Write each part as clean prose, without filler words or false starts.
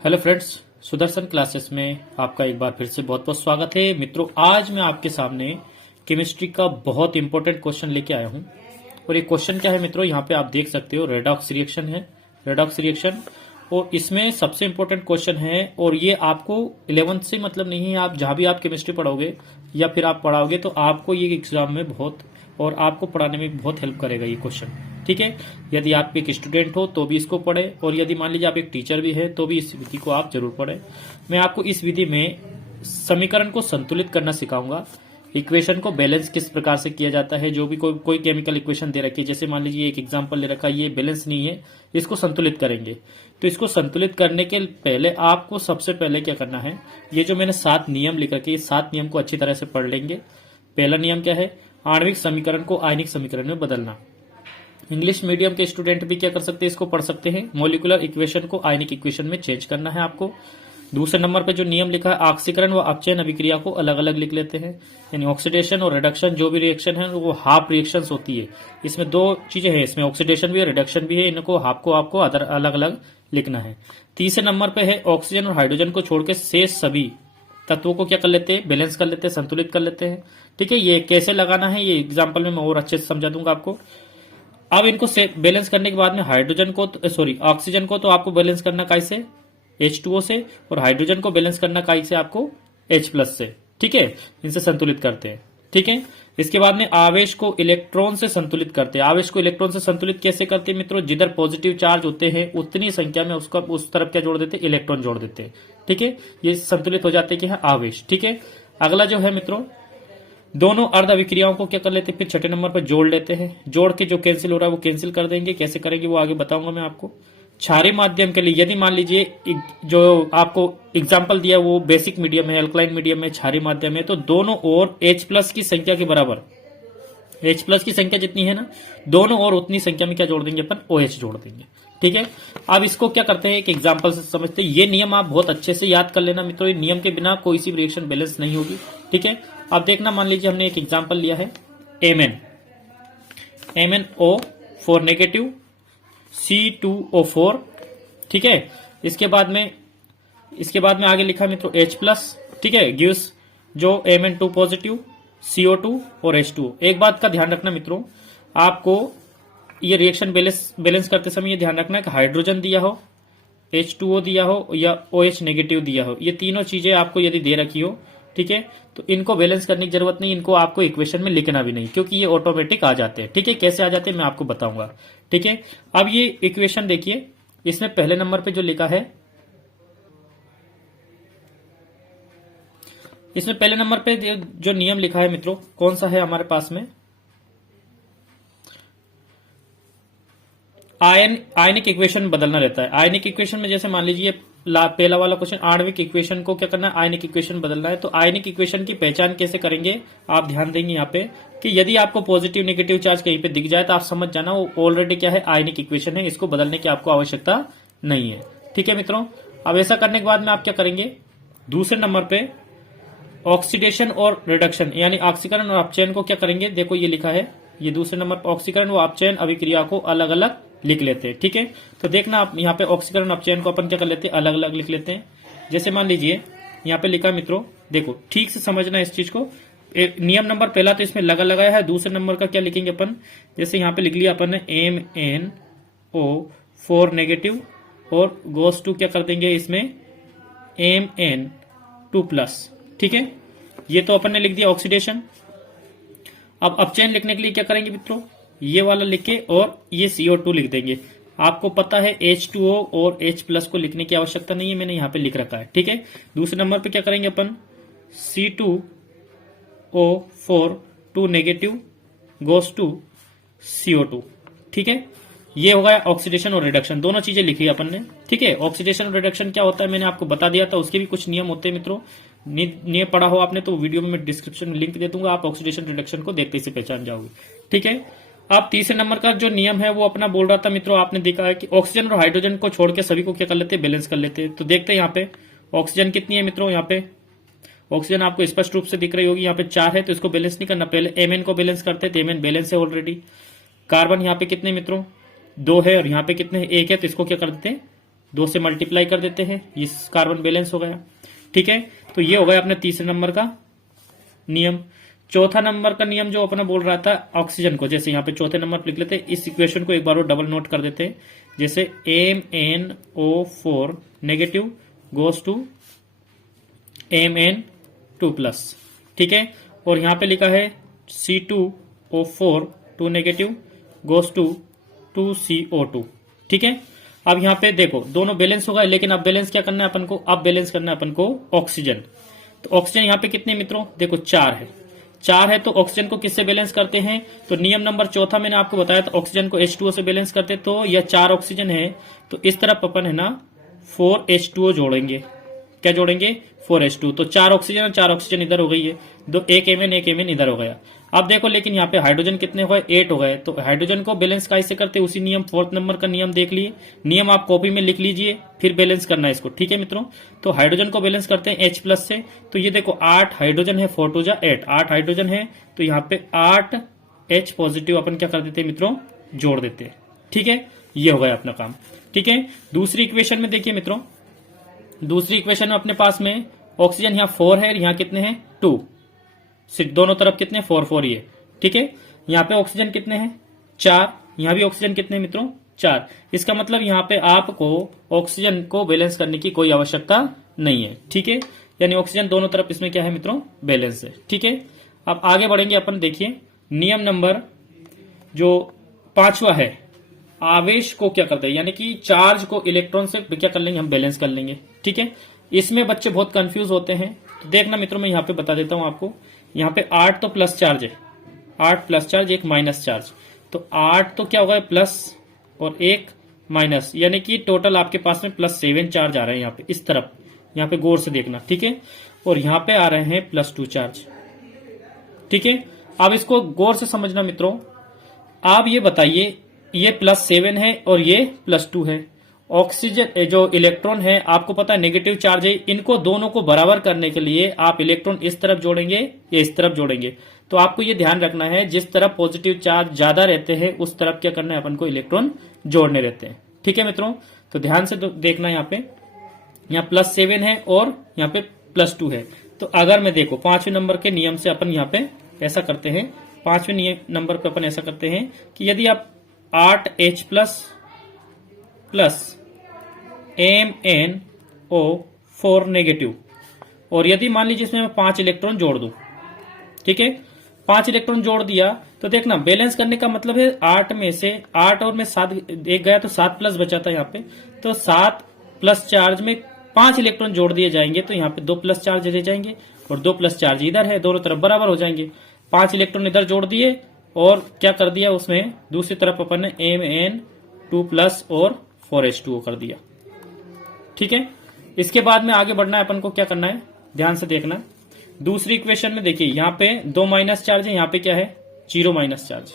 Hello friends, Sudarshan classes में आपका एक बार फिर से बहुत बहुत स्वागत है। मित्रों, आज मैं आपके सामने केमिस्ट्री का बहुत इंपॉर्टेंट क्वेश्चन लेके आया हूं। और ये क्वेश्चन क्या है मित्रों, यहाँ पे आप देख सकते हो रेडॉक्स रिएक्शन है, रेडॉक्स रिएक्शन। और इसमें सबसे इंपॉर्टेंट क्वेश्चन है, और ये आपको 11th से मतलब नहीं है, आप जहां भी आप केमिस्ट्री पढ़ोगे या फिर आप पढ़ाओगे तो आपको ये एग्जाम में बहुत और आपको पढ़ाने में बहुत हेल्प करेगा ये क्वेश्चन। ठीक है, यदि आप एक स्टूडेंट हो तो भी इसको पढ़े, और यदि मान लीजिए आप एक टीचर भी है तो भी इस विधि को आप जरूर पढ़े। मैं आपको इस विधि में समीकरण को संतुलित करना सिखाऊंगा, इक्वेशन को बैलेंस किस प्रकार से किया जाता है। जो भी कोई केमिकल इक्वेशन दे रखी है, जैसे मान लीजिए एक एग्जांपल ले रखा है, ये बैलेंस नहीं है, इसको संतुलित करेंगे। तो इसको संतुलित करने के पहले आपको सबसे पहले क्या करना है, ये जो मैंने 7 नियम लिख रखे, ये 7 नियम को अच्छी तरह से पढ़ लेंगे। पहला नियम क्या है, आणविक समीकरण को आयनिक समीकरण में बदलना। इंग्लिश मीडियम के स्टूडेंट भी क्या कर सकते हैं, इसको पढ़ सकते हैं। मॉलिक्यूलर इक्वेशन को आयनिक इक्वेशन में चेंज करना है आपको। दूसरे नंबर पे जो नियम लिखा है, ऑक्सीकरण व अपचयन अभिक्रिया को अलग अलग लिख लेते हैं। यानी ऑक्सीडेशन और रिडक्शन जो भी रिएक्शन है वो हाफ रिएक्शंस होती है। इसमें 2 चीजें हैं, इसमें ऑक्सीडेशन भी है, रिडक्शन भी है। इनको आपको अलग अलग लिखना है। तीसरे नंबर पे है ऑक्सीजन और हाइड्रोजन को छोड़ के शेष सभी तत्वों को क्या कर लेते हैं, बैलेंस कर लेते हैं, संतुलित कर लेते हैं। ठीक है, ये कैसे लगाना है ये एग्जाम्पल में मैं और अच्छे से समझा दूंगा आपको। अब इनको बैलेंस करने के बाद में हाइड्रोजन को ऑक्सीजन को तो आपको बैलेंस करना कैसे, H2O से, और हाइड्रोजन को बैलेंस करना कैसे आपको H+ से। ठीक है, इनसे संतुलित करते हैं। ठीक है, इसके बाद में आवेश को इलेक्ट्रॉन से संतुलित करते हैं। आवेश को इलेक्ट्रॉन से संतुलित कैसे करते हैं मित्रों, जिधर पॉजिटिव चार्ज होते हैं उतनी संख्या में उसका उस तरफ क्या जोड़ देते हैं, इलेक्ट्रॉन जोड़ देते हैं। ठीक है, ये संतुलित हो जाते हैं कि हाँ आवेश। ठीक है, अगला जो है मित्रों, दोनों अर्ध अभिक्रियाओं को क्या कर लेते हैं, फिर छठे नंबर पर जोड़ लेते हैं। जोड़ के जो कैंसिल हो रहा है वो कैंसिल कर देंगे। कैसे करेंगे वो आगे बताऊंगा मैं आपको। क्षारीय माध्यम के लिए यदि मान लीजिए जो आपको एग्जांपल दिया वो बेसिक मीडियम है, अल्कलाइन मीडियम है, क्षारीय माध्यम है, तो दोनों ओर H+ की संख्या के बराबर, H+ की संख्या जितनी है ना, दोनों ओर उतनी संख्या में क्या जोड़ देंगे अपन, OH जोड़ देंगे। ठीक है, अब इसको क्या करते हैं, एक एग्जांपल से समझते हैं। ये नियम आप बहुत अच्छे से याद कर लेना मित्रों, ये नियम के बिना कोई सी रिएक्शन बैलेंस नहीं होगी। ठीक है, अब देखना, मान लीजिए हमने एक एग्जांपल लिया है MnO4 नेगेटिव, C2O4। ठीक है, इसके बाद में आगे लिखा मित्रों H+। ठीक है, गिव्स जो Mn2 पॉजिटिव, CO2 और H2O। एक बात का ध्यान रखना मित्रों, आपको ये रिएक्शन बैलेंस करते समय ये ध्यान रखना है कि हाइड्रोजन दिया हो, H2O दिया हो या OH नेगेटिव दिया हो, ये तीनों चीजें आपको यदि दे रखी हो, ठीक है, तो इनको बैलेंस करने की जरूरत नहीं, इनको आपको इक्वेशन में लिखना भी नहीं, क्योंकि ये ऑटोमेटिक आ जाते हैं। ठीक है, कैसे आ जाते हैं मैं आपको बताऊंगा। ठीक है, अब ये इक्वेशन देखिए, इसमें पहले नंबर पे जो लिखा है, इसमें पहले नंबर पे जो नियम लिखा है मित्रों, कौन सा है हमारे पास में, आयनिक इक्वेशन बदलना रहता है। आयनिक इक्वेशन में जैसे मान लीजिए पहला वाला क्वेश्चन, आणविक इक्वेशन को क्या करना है, आयनिक इक्वेशन बदलना है। तो आयनिक इक्वेशन की पहचान कैसे करेंगे, आप ध्यान देंगे यहाँ पे कि यदि आपको पॉजिटिव नेगेटिव चार्ज कहीं पे दिख जाए तो आप समझ जाना वो ऑलरेडी क्या है, आयनिक इक्वेशन है, इसको बदलने की आपको आवश्यकता नहीं है। ठीक है मित्रों, अब ऐसा करने के बाद में आप क्या करेंगे, दूसरे नंबर पे ऑक्सीडेशन और रिडक्शन यानी ऑक्सीकरण और अपचयन को क्या करेंगे, देखो ये लिखा है, ये दूसरे नंबर पर ऑक्सीकरण व अपचयन अभिक्रिया को अलग अलग लिख लेते हैं। ठीक है, तो देखना आप यहाँ पे ऑक्सीकरण अपचयन को अपन क्या कर लेते हैं, अलग अलग लिख लेते हैं। जैसे मान लीजिए यहाँ पे लिखा मित्रों, देखो ठीक से समझना इस चीज को। एक नियम नंबर पहला तो इसमें लगाया है, दूसरे नंबर का क्या लिखेंगे अपन, जैसे यहाँ पे लिख लिया अपन ने MnO4 नेगेटिव और गोस टू क्या कर देंगे इसमें Mn2+। ठीक है, ये तो अपन ने लिख दिया ऑक्सीडेशन। अब अपचयन लिखने के लिए क्या करेंगे मित्रों, ये वाला लिख के और ये CO2 लिख देंगे। आपको पता है H2O और H+ को लिखने की आवश्यकता नहीं है, मैंने यहाँ पे लिख रखा है। ठीक है, दूसरे नंबर पे क्या करेंगे अपन, C2O4 2 negative goes to CO2। ठीक है, ये हो गया ऑक्सीडेशन और रिडक्शन, दोनों चीजें लिखी अपन ने। ठीक है, ऑक्सीडेशन और रिडक्शन क्या होता है मैंने आपको बता दिया था, उसके भी कुछ नियम होते हैं मित्रों। नियम पढ़ा हो आपने तो वीडियो में मैं डिस्क्रिप्शन में लिंक दे दूंगा, आप ऑक्सीडेशन रिडक्शन को देखते ही पहचान जाओगे। ठीक है, अब तीसरे नंबर का जो नियम है वो अपना बोल रहा था मित्रों, आपने देखा है कि ऑक्सीजन और हाइड्रोजन को छोड़ के सभी को क्या कर लेते हैं, बैलेंस कर लेते हैं। तो देखते हैं यहाँ पे ऑक्सीजन कितनी है मित्रों, यहाँ पे ऑक्सीजन आपको स्पष्ट रूप से दिख रही होगी, यहाँ पे 4 है, तो इसको बैलेंस नहीं करना, पहले Mn को बैलेंस करते हैं, तो Mn बैलेंस है ऑलरेडी। कार्बन यहाँ पे कितने मित्रों, 2 है, और यहाँ पे कितने, 1 है, तो इसको क्या कर देते हैं, 2 से मल्टीप्लाई कर देते हैं, ये कार्बन बैलेंस हो गया। ठीक है, तो ये हो गया अपने तीसरे नंबर का नियम। चौथा नंबर का नियम जो अपना बोल रहा था ऑक्सीजन को, जैसे यहाँ पे चौथे नंबर पर लिख लेते हैं, इस इक्वेशन को एक बार और डबल नोट कर देते हैं। जैसे MnO4 negative goes to Mn2 plus. ठीक है, और यहां पे लिखा है C2O4 2 negative goes to 2CO2। ठीक है, अब यहां पे देखो दोनों बैलेंस हो गए, लेकिन अब बैलेंस क्या करना है अपन को, अब बैलेंस करना है अपन को ऑक्सीजन। तो ऑक्सीजन यहां पे कितने मित्रों, देखो 4 है, 4 है, तो ऑक्सीजन को किससे बैलेंस करते हैं, तो नियम नंबर चौथा मैंने आपको बताया था, ऑक्सीजन को H2O से बैलेंस करते, तो यह 4 ऑक्सीजन है, तो इस तरफ अपन है ना 4H2O जोड़ेंगे। क्या जोड़ेंगे, 4H2। तो 4 ऑक्सीजन और 4 ऑक्सीजन इधर हो गई है, एक Mn इधर हो गया। अब देखो लेकिन यहाँ पे हाइड्रोजन कितने हो गए, 8 हो गए। तो हाइड्रोजन को बैलेंस कैसे करते, उसी नियम 4th नंबर का नियम देख लिए, नियम आप कॉपी में लिख लीजिए, फिर बैलेंस करना है इसको। ठीक है मित्रों, तो हाइड्रोजन को बैलेंस करते हैं H प्लस से। तो ये देखो 8 हाइड्रोजन है, 4 2 जा 8, 8 हाइड्रोजन है, तो यहाँ पे 8 H पॉजिटिव अपन क्या कर देते हैं मित्रों, जोड़ देते हैं। ठीक है, ये हो गया अपना काम। ठीक है, दूसरी इक्वेशन में देखिए मित्रों, दूसरी इक्वेशन में अपने पास में ऑक्सीजन यहाँ 4 है, यहाँ कितने हैं 2, सिर्फ दोनों तरफ कितने 4 4 ये। ठीक है, यहाँ पे ऑक्सीजन कितने हैं 4, यहाँ भी ऑक्सीजन कितने मित्रों 4। इसका मतलब यहाँ पे आपको ऑक्सीजन को बैलेंस करने की कोई आवश्यकता नहीं है। ठीक है, यानी ऑक्सीजन दोनों तरफ इसमें क्या है मित्रों, बैलेंस है। ठीक है, अब आगे बढ़ेंगे अपन, देखिए नियम नंबर जो 5वां है, आवेश को क्या करते हैं, यानी कि चार्ज को इलेक्ट्रॉन से क्या कर लेंगे, हम बैलेंस कर लेंगे। ठीक है, इसमें बच्चे बहुत कंफ्यूज होते हैं, तो देखना मित्रों मैं यहाँ पे बता देता हूं आपको। यहाँ पे 8 तो प्लस चार्ज है, 8 प्लस चार्ज, 1 माइनस चार्ज, तो 8 तो क्या होगा प्लस और 1 माइनस, यानी कि टोटल आपके पास में +7 चार्ज आ रहे हैं यहाँ पे इस तरफ, यहाँ पे गौर से देखना। ठीक है, और यहाँ पे आ रहे हैं +2 चार्ज। ठीक है, अब इसको गौर से समझना मित्रों। आप ये बताइए, ये +7 है और ये +2 है। ऑक्सीजन जो इलेक्ट्रॉन है आपको पता है नेगेटिव चार्ज है, इनको दोनों को बराबर करने के लिए आप इलेक्ट्रॉन इस तरफ जोड़ेंगे या इस तरफ जोड़ेंगे। तो आपको ये ध्यान रखना है, जिस तरफ पॉजिटिव चार्ज ज्यादा रहते हैं उस तरफ क्या करना है, अपन को इलेक्ट्रॉन जोड़ने रहते हैं। ठीक है मित्रों, तो ध्यान से देखना, यहाँ पे यहाँ +7 है और यहाँ पे +2 है। तो अगर मैं देखो 5वें नंबर के नियम से अपन यहाँ पे ऐसा करते हैं, 5वें नंबर पे अपन ऐसा करते हैं कि यदि आप 8H प्लस MnO4 नेगेटिव, और यदि मान लीजिए इसमें मैं 5 इलेक्ट्रॉन जोड़ दूं, ठीक है 5 इलेक्ट्रॉन जोड़ दिया, तो देखना बैलेंस करने का मतलब है 8 में से 8 और में 7 एक गया तो 7 प्लस बचा था यहाँ पे, तो 7 प्लस चार्ज में 5 इलेक्ट्रॉन जोड़ दिए जाएंगे, तो यहाँ पे 2 प्लस चार्ज रह जाएंगे और 2 प्लस चार्ज इधर है, दोनों तरफ बराबर हो जाएंगे। 5 इलेक्ट्रॉन इधर जोड़ दिए और क्या कर दिया उसमें दूसरी तरफ अपन ने Mn2 प्लस और 4H2O कर दिया। ठीक है, इसके बाद में आगे बढ़ना है, अपन को क्या करना है ध्यान से देखना। दूसरी इक्वेशन में देखिए यहाँ पे 2 माइनस चार्ज है, यहाँ पे क्या है 0 माइनस चार्ज।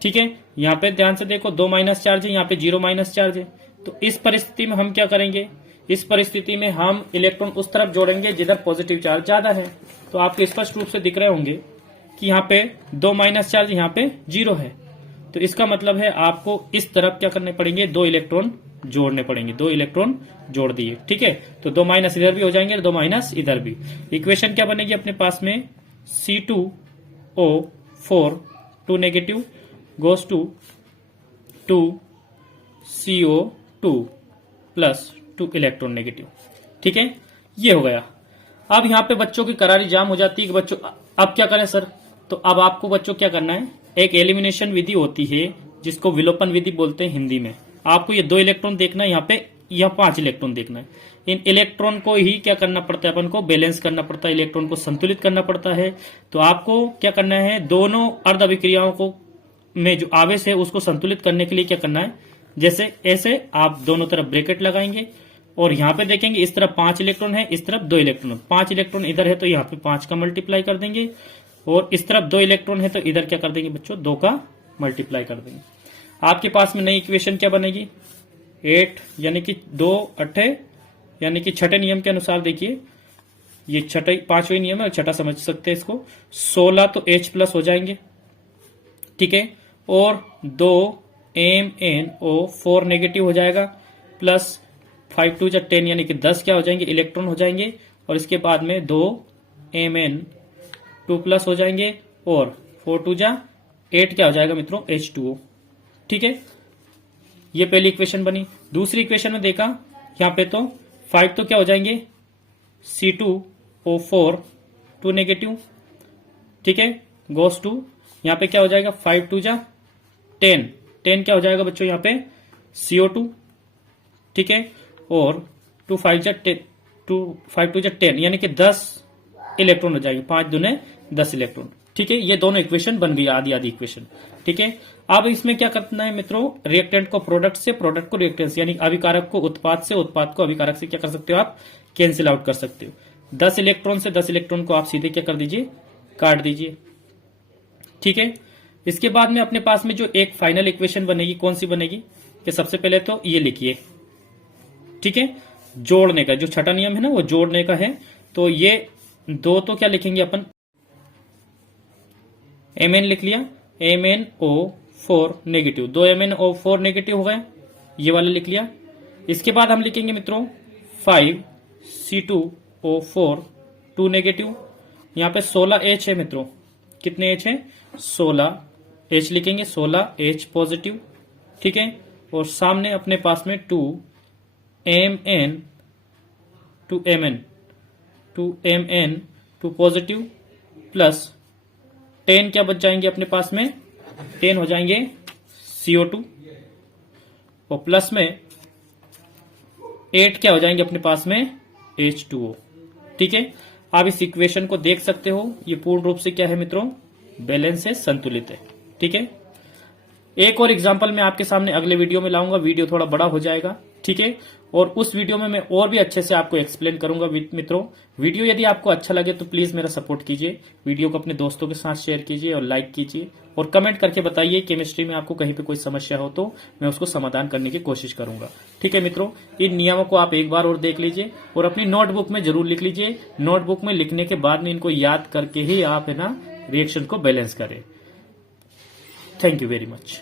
ठीक है, यहाँ पे ध्यान से देखो 2 माइनस चार्ज है, यहाँ पे 0 माइनस चार्ज है। तो इस परिस्थिति में हम क्या करेंगे, इस परिस्थिति में हम इलेक्ट्रॉन उस तरफ जोड़ेंगे जिधर पॉजिटिव चार्ज ज्यादा है। तो आपको स्पष्ट रूप से दिख रहे होंगे कि यहाँ पे 2 माइनस चार्ज, यहाँ पे 0 है, तो इसका मतलब है आपको इस तरफ क्या करने पड़ेंगे, 2 इलेक्ट्रॉन जोड़ने पड़ेंगे। 2 इलेक्ट्रॉन जोड़ दिए, ठीक है, तो 2 माइनस इधर भी हो जाएंगे, 2 माइनस इधर भी। इक्वेशन क्या बनेगी अपने पास में, C2O4 2 negative goes to 2CO2 plus 2 electron negative. ठीक है, ये हो गया। अब यहाँ पे बच्चों की करारी जाम हो जाती है कि बच्चों अब क्या करें सर, तो अब आपको बच्चों क्या करना है, एक एलिमिनेशन विधि होती है जिसको विलोपन विधि बोलते हैं हिंदी में। आपको ये 2 इलेक्ट्रॉन देखना है, यहाँ पे यह 5 इलेक्ट्रॉन देखना है। इन इलेक्ट्रॉन को ही क्या करना पड़ता है, अपन को बैलेंस करना पड़ता है, इलेक्ट्रॉन को संतुलित करना पड़ता है। तो आपको क्या करना है, दोनों अर्ध अभिक्रियाओं को में जो आवेश है उसको संतुलित करने के लिए क्या करना है, जैसे ऐसे आप दोनों तरफ ब्रैकेट लगाएंगे और यहाँ पे देखेंगे इस तरफ 5 इलेक्ट्रॉन है, इस तरफ 2 इलेक्ट्रॉन। 5 इलेक्ट्रॉन इधर है तो यहाँ पे 5 का मल्टीप्लाई कर देंगे, और इस तरफ 2 इलेक्ट्रॉन है तो इधर क्या कर देंगे बच्चों, 2 का मल्टीप्लाई कर देंगे। आपके पास में नई इक्वेशन क्या बनेगी, 8 यानी कि 2 8 यानी कि छठे नियम के अनुसार देखिए, ये छठे 5वें नियम है, छठा समझ सकते हैं इसको। 16 तो H प्लस हो जाएंगे, ठीक है, और 2 MnO4 नेगेटिव हो जाएगा, प्लस 5 2 जा 10 यानी कि 10 क्या हो जाएंगे, इलेक्ट्रॉन हो जाएंगे। और इसके बाद में 2 Mn2+ हो जाएंगे और 4 2 जा 8 क्या हो जाएगा मित्रों, H2O। ठीक है, ये पहली इक्वेशन बनी। दूसरी इक्वेशन में देखा यहां पे तो 5 तो क्या हो जाएंगे, C2O4 2 नेगेटिव। ठीक है, गोस टू यहां पे क्या हो जाएगा, 5 2 जा 10 10 क्या हो जाएगा बच्चों यहाँ पे, CO2। ठीक है, और 2 5 जा 10 यानी कि 10 इलेक्ट्रॉन हो जाएंगे, 5 दूने 10 इलेक्ट्रॉन। ठीक है, ये दोनों इक्वेशन बन गई, आधी आधी इक्वेशन। ठीक है, अब इसमें क्या करना है मित्रों, रिएक्टेंट को प्रोडक्ट से, प्रोडक्ट को रिएक्टेंट से, यानी अभिकारक को उत्पाद से, उत्पाद को अभिकारक से क्या कर सकते हो आप, कैंसिल आउट कर सकते हो। 10 इलेक्ट्रॉन से 10 इलेक्ट्रॉन को आप सीधे क्या कर दीजिए, काट दीजिए। ठीक है, इसके बाद में अपने पास में जो एक फाइनल इक्वेशन बनेगी, कौन सी बनेगी, कि सबसे पहले तो ये लिखिए। ठीक है, जोड़ने का जो छठा नियम है ना, वो जोड़ने का है। तो ये दो तो क्या लिखेंगे अपन, Mn लिख लिया, MnO4 नेगेटिव, 2 MnO4 नेगेटिव हो गए, ये वाले लिख लिया। इसके बाद हम लिखेंगे मित्रों 5 C2O4 2 नेगेटिव। यहां पे 16H है मित्रों, कितने H है, 16H लिखेंगे, 16H पॉजिटिव। ठीक है, और सामने अपने पास में 2 Mn 2 पॉजिटिव प्लस 10 क्या बच जाएंगे अपने पास में, 10 हो जाएंगे CO2 और प्लस में 8 क्या हो जाएंगे अपने पास में, H2O। ठीक है, आप इस इक्वेशन को देख सकते हो, ये पूर्ण रूप से क्या है मित्रों, बैलेंस है, संतुलित है। ठीक है, एक और एग्जांपल मैं आपके सामने अगले वीडियो में लाऊंगा, वीडियो थोड़ा बड़ा हो जाएगा। ठीक है, और उस वीडियो में मैं और भी अच्छे से आपको एक्सप्लेन करूंगा मित्रों। वीडियो यदि आपको अच्छा लगे तो प्लीज मेरा सपोर्ट कीजिए, वीडियो को अपने दोस्तों के साथ शेयर कीजिए और लाइक कीजिए और कमेंट करके बताइए केमिस्ट्री में आपको कहीं पे कोई समस्या हो तो मैं उसको समाधान करने की कोशिश करूंगा। ठीक है मित्रों, इन नियमों को आप एक बार और देख लीजिए और अपनी नोटबुक में जरूर लिख लीजिए। नोटबुक में लिखने के बाद में इनको याद करके ही आप है ना रिएक्शन को बैलेंस करें। Thank you very much.